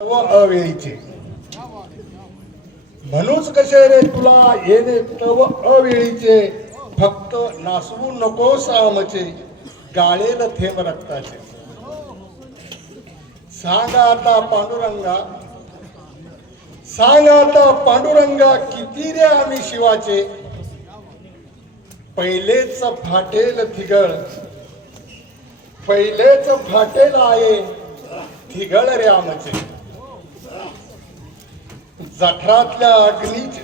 व अवेळीचे. म्हणूच कसे रे तुला? येणे तव अवेळीचे. फक्त नासवू नको सामचे. गाळेल थेंब रक्ताचे. सांगा आता पांडुरंगा. सांगा आता पांडुरंगा किती रे आम्ही शिवाचे? पहिलेच फाटेल थिगळ. पहिलेच फाटेल आहे थिगळ रे आमचे. जठरातल्या अग्नीच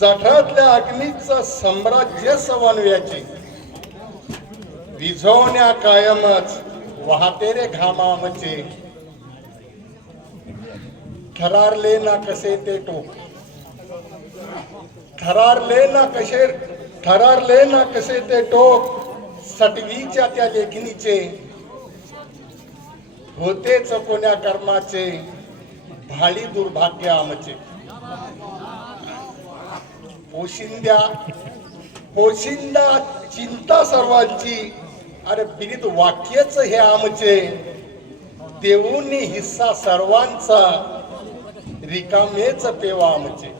जठरातल्या अग्नीचं साम्राज्य सवानव्याचे विझवण्या कायमच वाहते रे घामामचे. थरारले ना कसे ते टोक. थरारले ना कसे थरारले ना कसे ते टोक. सटवीच्या त्या लेखणीचे होतेच कोण्या कर्माचे. भाळी दुर्भाग्य आमचे पोशिंद्या पोशिंदा चिंता सर्वांची. अरे बिरीत वाक्यच हे आमचे. देऊनी हिस्सा सर्वांचा. रिकामेच पेवा आमचे.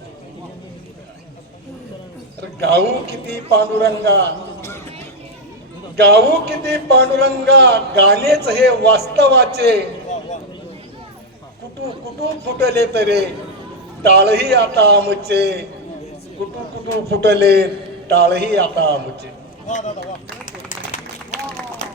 गाऊ किती पांडुरंगा. गाऊ किती पांडुरंगा. गाणेच हे वास्तवाचे. कुटू कुटू फुटले तरे टाळही आता आमचे. कुटू कुटू फुटले टाळही आता आमचे.